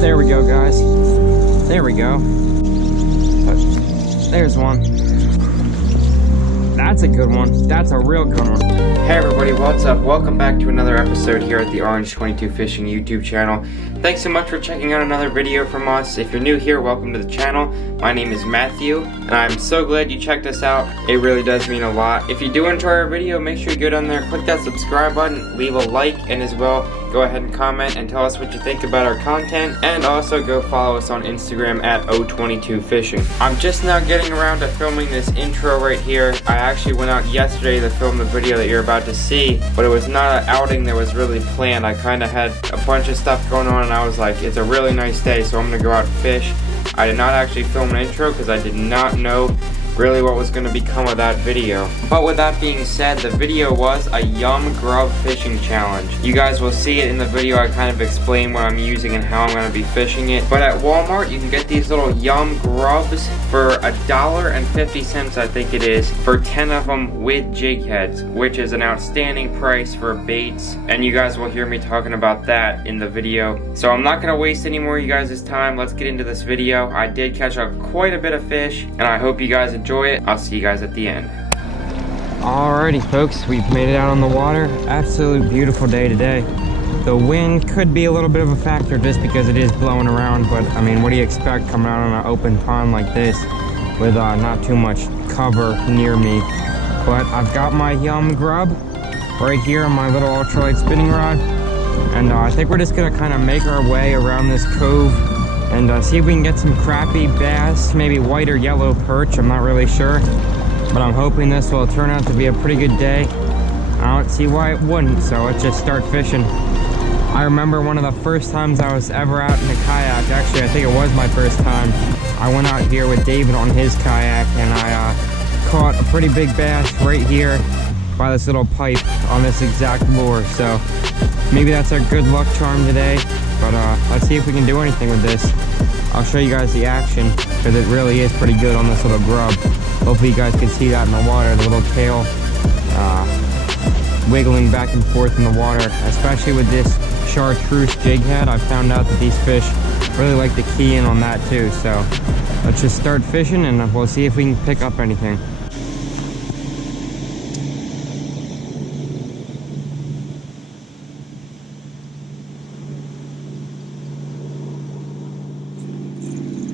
There we go, guys. There we go. There's one. That's a good one. That's a real good one. Hey everybody, what's up? Welcome back to another episode here at the Orange22 Fishing YouTube channel. Thanks so much for checking out another video from us. If you're new here, welcome to the channel. My name is Matthew, and I'm so glad you checked us out. It really does mean a lot. If you do enjoy our video, make sure you go down there, click that subscribe button, leave a like, and as well, go ahead and comment and tell us what you think about our content, and also go follow us on Instagram at O22Fishing. I'm just now getting around to filming this intro right here. I actually went out yesterday to film the video that you're about to see, but it was not an outing that was really planned. I kind of had a bunch of stuff going on, and I was like, it's a really nice day, so I'm going to go out and fish. I did not actually film an intro because I did not know really what was going to become of that video. But with that being said, the video was a Yum Grub fishing challenge. You guys will see it in the video. I kind of explain what I'm using and how I'm going to be fishing it. But at Walmart, you can get these little Yum Grubs for $1.50, I think it is, for 10 of them with jig heads, which is an outstanding price for baits. And you guys will hear me talking about that in the video. So I'm not going to waste any more of you guys' time. Let's get into this video. I did catch up quite a bit of fish, and I hope you guys enjoy it. I'll see you guys at the end. Alrighty, folks, we've made it out on the water. Absolute beautiful day today. The wind could be a little bit of a factor just because it is blowing around, but I mean, what do you expect coming out on an open pond like this with not too much cover near me? But I've got my Yum Grub right here on my little ultralight spinning rod, and I think we're just gonna kind of make our way around this cove and see if we can get some crappie, bass, maybe white or yellow perch. I'm not really sure, but I'm hoping this will turn out to be a pretty good day. I don't see why it wouldn't, so let's just start fishing. I remember one of the first times I was ever out in a kayak. Actually, I think it was my first time. I went out here with David on his kayak, and I caught a pretty big bass right here by this little pipe on this exact lure. So maybe that's our good luck charm today. But let's see if we can do anything with this. I'll show you guys the action, because it really is pretty good on this little grub. Hopefully you guys can see that in the water, the little tail wiggling back and forth in the water. Especially with this chartreuse jig head, I found out that these fish really like to key in on that too. So let's just start fishing, and we'll see if we can pick up anything.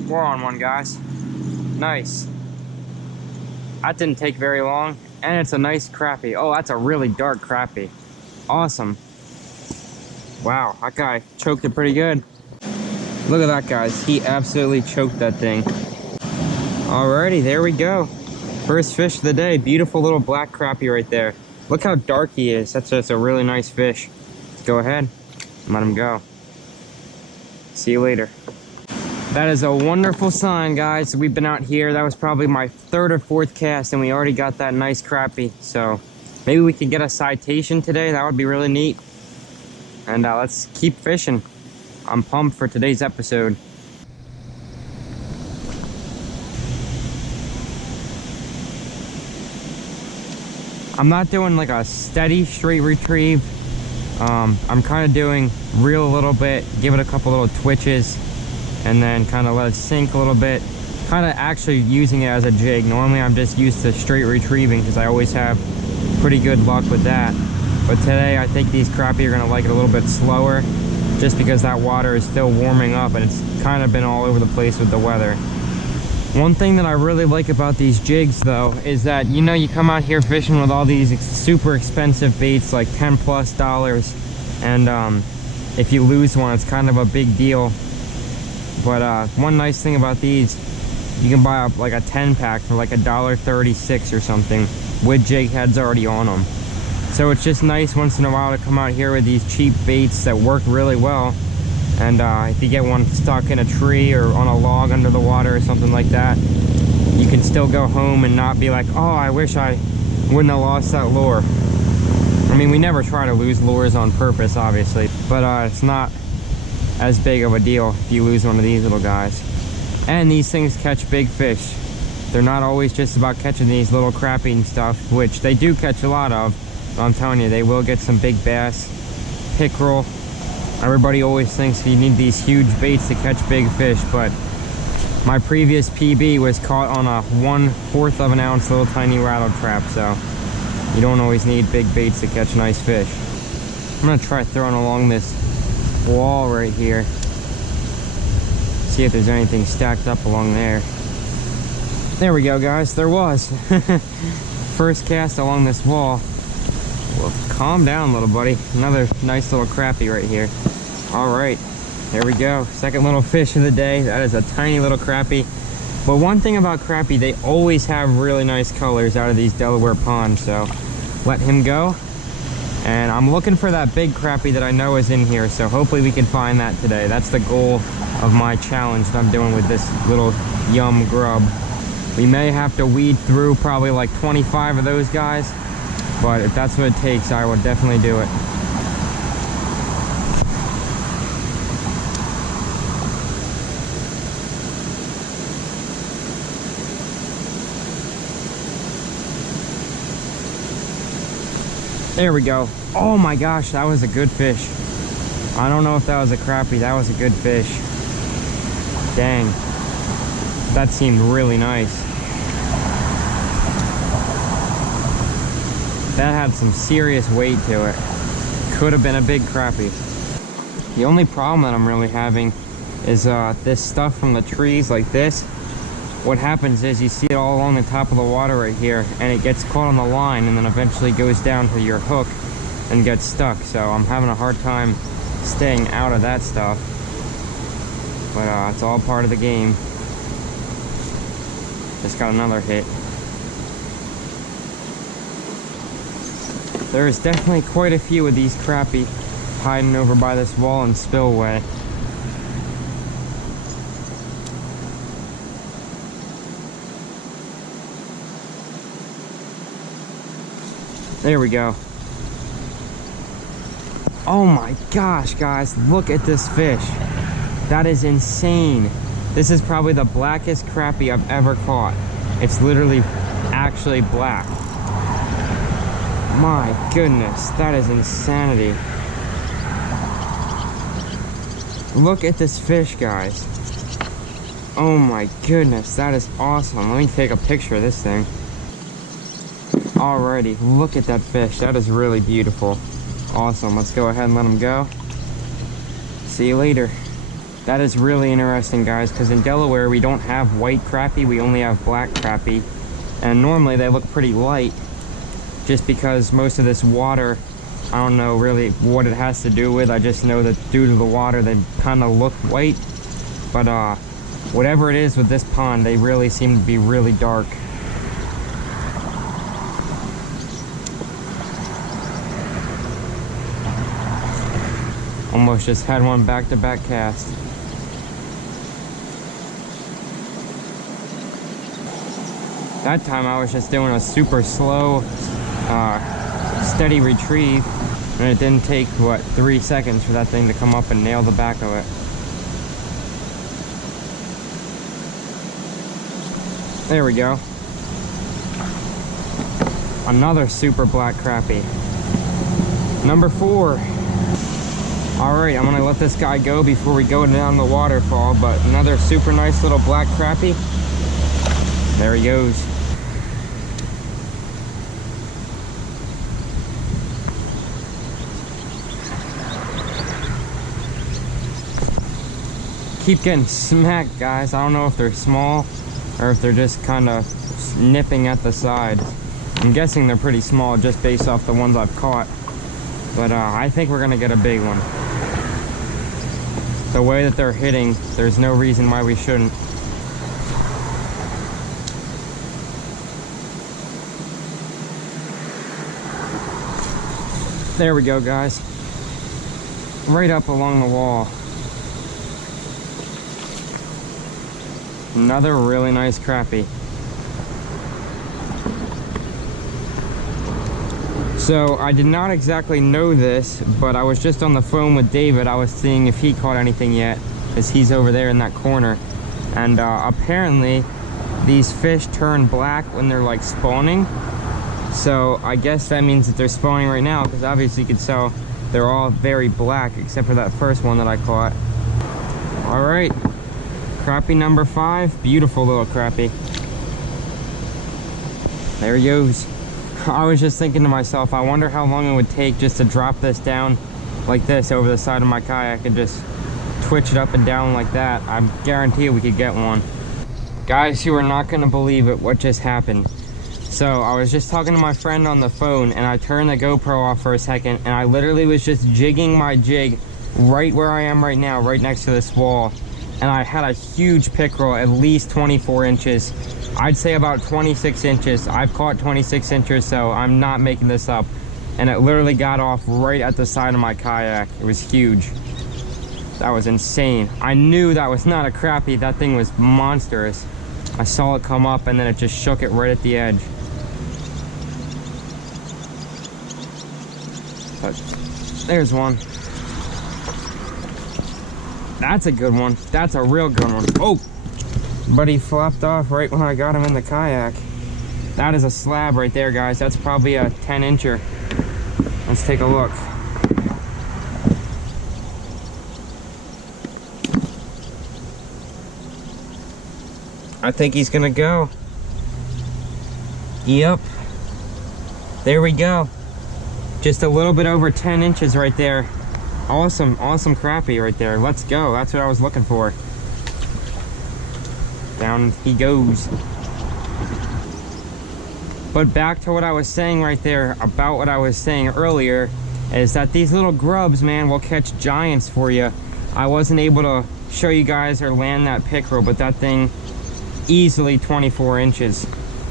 We're on one, guys. Nice. That didn't take very long, and it's a nice crappie. Oh, that's a really dark crappie. Awesome. Wow, that guy choked it pretty good. Look at that, guys. He absolutely choked that thing. Alrighty, there we go. First fish of the day. Beautiful little black crappie right there. Look how dark he is. That's just a really nice fish. Let's go ahead and let him go. See you later. That is a wonderful sign, guys. We've been out here. That was probably my third or fourth cast, and we already got that nice crappie. So maybe we can get a citation today. That would be really neat. And let's keep fishing. I'm pumped for today's episode. I'm not doing like a steady straight retrieve. I'm kind of doing reel a little bit, give it a couple little twitches, and then kind of let it sink a little bit. Kind of actually using it as a jig. Normally I'm just used to straight retrieving because I always have pretty good luck with that. But today I think these crappie are going to like it a little bit slower, just because that water is still warming up and it's kind of been all over the place with the weather. One thing that I really like about these jigs though is that, you know, you come out here fishing with all these super expensive baits like $10+, and if you lose one, it's kind of a big deal. But one nice thing about these, you can buy like a 10-pack for like $1.36 or something with jig heads already on them. So it's just nice once in a while to come out here with these cheap baits that work really well. And if you get one stuck in a tree or on a log under the water or something like that, you can still go home and not be like, oh, I wish I wouldn't have lost that lure. I mean, we never try to lose lures on purpose, obviously, but it's not as big of a deal if you lose one of these little guys. And these things catch big fish. They're not always just about catching these little crappie and stuff, which they do catch a lot of. But I'm telling you, they will get some big bass, pickerel, Everybody always thinks you need these huge baits to catch big fish, but my previous PB was caught on a 1/4 of an ounce little tiny rattle trap, so you don't always need big baits to catch nice fish. I'm gonna try throwing along this wall right here. See if there's anything stacked up along there. There we go, guys, there was. First cast along this wall. Well, calm down, little buddy. Another nice little crappie right here. All right, there we go. Second little fish of the day. That is a tiny little crappie. But one thing about crappie, they always have really nice colors out of these Delaware ponds, so let him go. And I'm looking for that big crappie that I know is in here, so hopefully we can find that today. That's the goal of my challenge that I'm doing with this little yum grub. We may have to weed through probably like 25 of those guys, but if that's what it takes, I will definitely do it. There we go. Oh my gosh, that was a good fish. I don't know if that was a crappie. That was a good fish. Dang. That seemed really nice. That had some serious weight to it. Could have been a big crappie. The only problem that I'm really having is this stuff from the trees like this. What happens is you see it all along the top of the water right here, and it gets caught on the line and then eventually goes down to your hook and gets stuck. So I'm having a hard time staying out of that stuff. But it's all part of the game. Just got another hit. There's definitely quite a few of these crappie hiding over by this wall and spillway. There we go. Oh my gosh, guys, look at this fish. That is insane. This is probably the blackest crappie I've ever caught. It's literally actually black. My goodness, that is insanity. Look at this fish, guys. Oh my goodness, that is awesome. Let me take a picture of this thing. Alrighty, look at that fish. That is really beautiful. Awesome, let's go ahead and let him go. See you later. That is really interesting, guys, because in Delaware we don't have white crappie, we only have black crappie. And normally they look pretty light, just because most of this water, I don't know really what it has to do with. I just know that due to the water they kind of look white. But whatever it is with this pond, they really seem to be really dark. Almost just had one back-to-back cast. That time I was just doing a super slow, steady retrieve, and it didn't take, what, 3 seconds for that thing to come up and nail the back of it. There we go. Another super black crappie. Number 4. Alright, I'm gonna let this guy go before we go down the waterfall, but another super nice little black crappie. There he goes. Keep getting smacked, guys. I don't know if they're small or if they're just kind of nipping at the sides. I'm guessing they're pretty small just based off the ones I've caught. But I think we're gonna get a big one. The way that they're hitting, there's no reason why we shouldn't. There we go, guys. Right up along the wall. Another really nice crappie. So I did not exactly know this, but I was just on the phone with David. I was seeing if he caught anything yet, as he's over there in that corner. And apparently these fish turn black when they're like spawning. So I guess that means that they're spawning right now, because obviously you could tell they're all very black except for that first one that I caught. All right, crappie number 5, beautiful little crappie. There he goes. I was just thinking to myself, I wonder how long it would take just to drop this down like this over the side of my kayak and just twitch it up and down like that. I guarantee we could get one. Guys, you are not gonna believe it, what just happened. So I was just talking to my friend on the phone and I turned the GoPro off for a second and I literally was just jigging my jig right where I am right now, right next to this wall. And I had a huge pickerel, at least 24 inches. I'd say about 26 inches. I've caught 26 inches, so I'm not making this up. And it literally got off right at the side of my kayak. It was huge. That was insane. I knew that was not a crappie. That thing was monstrous. I saw it come up and then it just shook it right at the edge. But there's one. That's a good one. That's a real good one. Oh! But he flopped off right when I got him in the kayak. That is a slab right there, guys. That's probably a 10-incher. Let's take a look. I think he's gonna go. Yep. There we go. Just a little bit over 10 inches right there. Awesome, awesome crappie right there. Let's go. That's what I was looking for. Down he goes. But back to what I was saying right there about what I was saying earlier is that these little grubs, man, will catch giants for you. I wasn't able to show you guys or land that pickerel, but that thing easily 24 inches.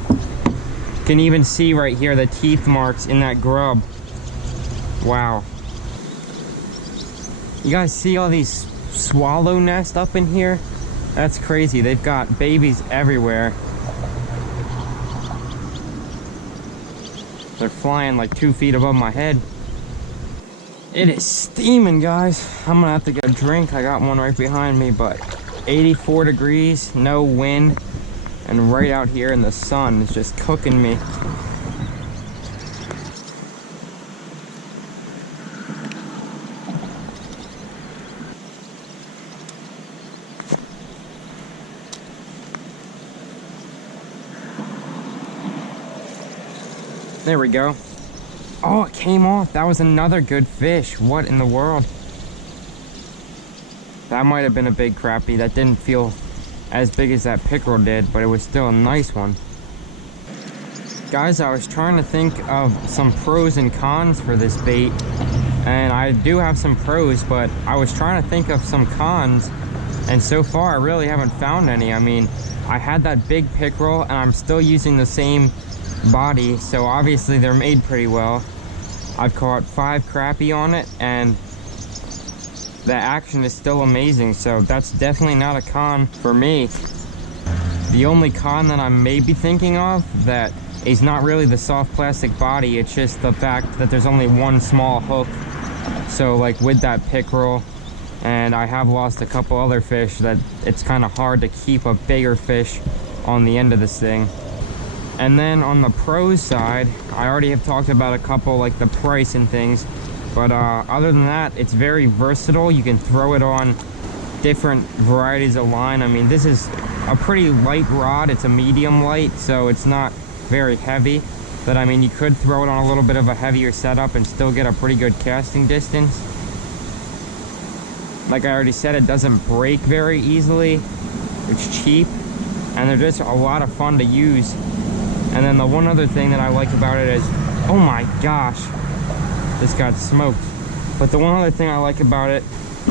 You can even see right here the teeth marks in that grub. Wow. You guys see all these swallow nests up in here? That's crazy. They've got babies everywhere. They're flying like 2 feet above my head. It is steaming, guys. I'm gonna have to get a drink. I got one right behind me, but 84 degrees, no wind, and right out here in the sun is just cooking me. There we go. Oh, it came off. That was another good fish. What in the world? That might have been a big crappie. That didn't feel as big as that pickerel did, but it was still a nice one. Guys, I was trying to think of some pros and cons for this bait, and I do have some pros, but I was trying to think of some cons, and so far I really haven't found any. I mean, I had that big pickerel and I'm still using the same body, so obviously they're made pretty well. I've caught 5 crappie on it and the action is still amazing, so that's definitely not a con for me. The only con that I may be thinking of that is not really the soft plastic body, it's just the fact that there's only one small hook. So like with that pickerel, and I have lost a couple other fish, that it's kind of hard to keep a bigger fish on the end of this thing. And then on the pros side, I already have talked about a couple, like the price and things, but other than that, it's very versatile. You can throw it on different varieties of line. I mean, this is a pretty light rod. It's a medium light, so it's not very heavy, but I mean, you could throw it on a little bit of a heavier setup and still get a pretty good casting distance. Like I already said, it doesn't break very easily. It's cheap, and they're just a lot of fun to use. And then the one other thing that I like about it is, oh my gosh, this got smoked. But the one other thing I like about it,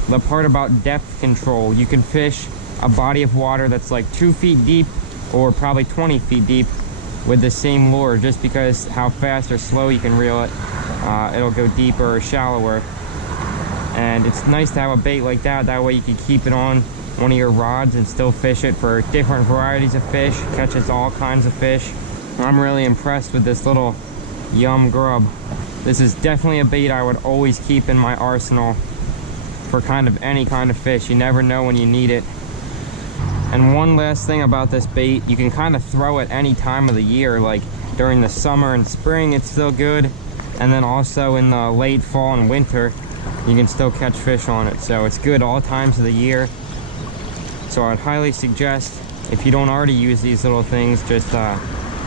the part about depth control. You can fish a body of water that's like 2 feet deep or probably 20 feet deep with the same lure, just because how fast or slow you can reel it. It'll go deeper or shallower. And it's nice to have a bait like that. That way you can keep it on one of your rods and still fish it for different varieties of fish. Catches all kinds of fish. I'm really impressed with this little yum grub. This is definitely a bait I would always keep in my arsenal for kind of any kind of fish. You never know when you need it. And one last thing about this bait, you can kind of throw it any time of the year, like during the summer and spring, it's still good. and then also in the late fall and winter, you can still catch fish on it. So it's good all times of the year. So I'd highly suggest, if you don't already use these little things, just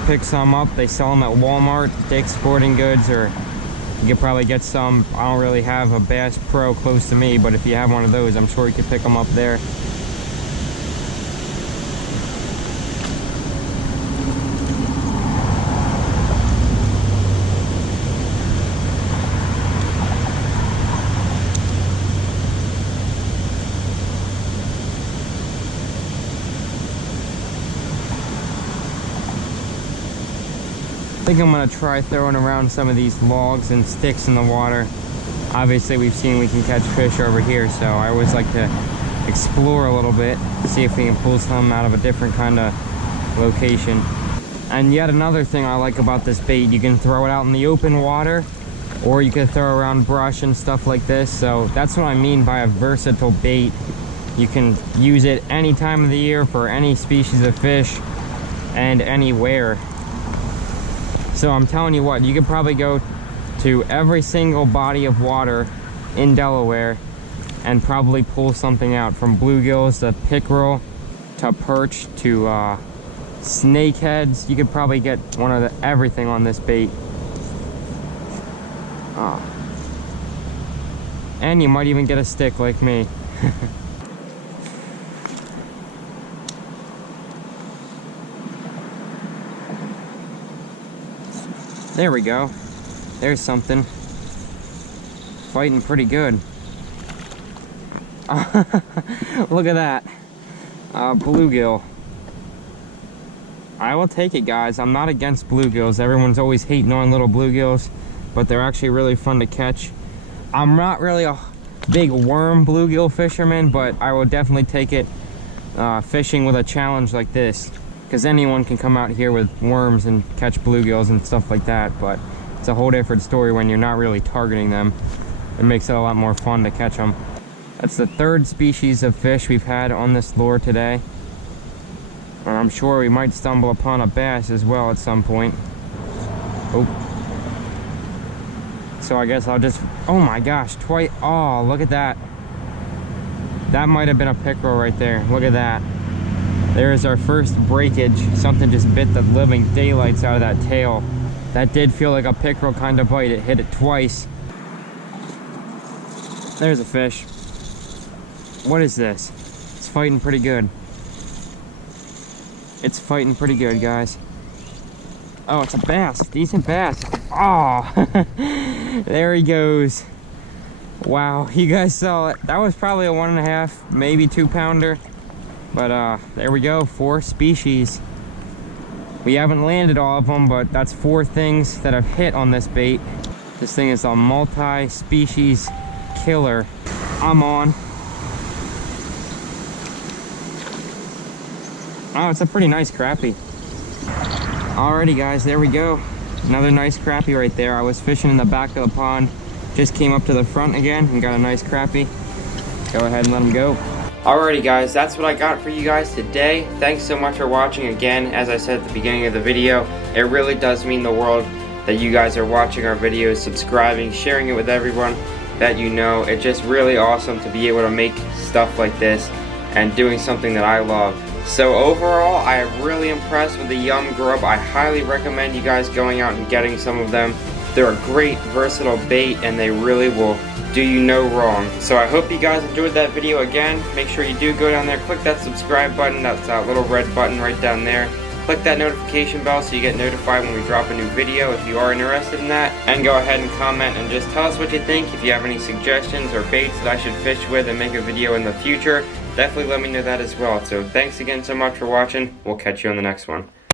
pick some up. They sell them at Walmart, Dick's Sporting Goods, or you could probably get some. I don't really have a Bass Pro close to me, but if you have one of those, I'm sure you could pick them up there. I think I'm gonna try throwing around some of these logs and sticks in the water. Obviously we've seen we can catch fish over here, so I always like to explore a little bit, see if we can pull some out of a different kind of location. And yet another thing I like about this bait, you can throw it out in the open water, or you can throw around brush and stuff like this. So that's what I mean by a versatile bait. You can use it any time of the year for any species of fish and anywhere. So I'm telling you what, you could probably go to every single body of water in Delaware and probably pull something out, from bluegills to pickerel to perch to snakeheads. You could probably get everything on this bait. And you might even get a stick like me. There we go. There's something. Fighting pretty good. Look at that. Bluegill. I will take it, guys. I'm not against bluegills. Everyone's always hating on little bluegills, but they're actually really fun to catch. I'm not really a big worm bluegill fisherman, but I will definitely take it fishing with a challenge like this. Because anyone can come out here with worms and catch bluegills and stuff like that, but it's a whole different story when you're not really targeting them. It makes it a lot more fun to catch them. That's the third species of fish we've had on this lure today. And I'm sure we might stumble upon a bass as well at some point. Oh. So I guess I'll just, oh my gosh, twice. Oh, look at that. That might have been a pickerel right there. Look at that. There's our first breakage. Something just bit the living daylights out of that tail. That did feel like a pickerel kind of bite. It hit it twice. There's a fish. What is this? It's fighting pretty good. It's fighting pretty good, guys. Oh, it's a bass. Decent bass. Oh, there he goes. Wow, you guys saw it. That was probably a 1.5, maybe 2 pounder. But there we go, 4 species. We haven't landed all of them, but that's 4 things that have hit on this bait. This thing is a multi-species killer. I'm on. Oh, it's a pretty nice crappie. Alrighty guys, there we go. Another nice crappie right there. I was fishing in the back of the pond. Just came up to the front again and got a nice crappie. Go ahead and let him go. Alrighty guys, that's what I got for you guys today. Thanks so much for watching. Again, as I said at the beginning of the video, it really does mean the world that you guys are watching our videos, subscribing, sharing it with everyone that you know. It's just really awesome to be able to make stuff like this and doing something that I love. So overall, I am really impressed with the Yum Grub. I highly recommend you guys going out and getting some of them. They're a great, versatile bait, and they really will do you no wrong. So I hope you guys enjoyed that video. Again, make sure you do go down there, click that subscribe button. That's that little red button right down there. Click that notification bell so you get notified when we drop a new video if you are interested in that. And go ahead and comment and just tell us what you think. If you have any suggestions or baits that I should fish with and make a video in the future, definitely let me know that as well. So thanks again so much for watching. We'll catch you on the next one.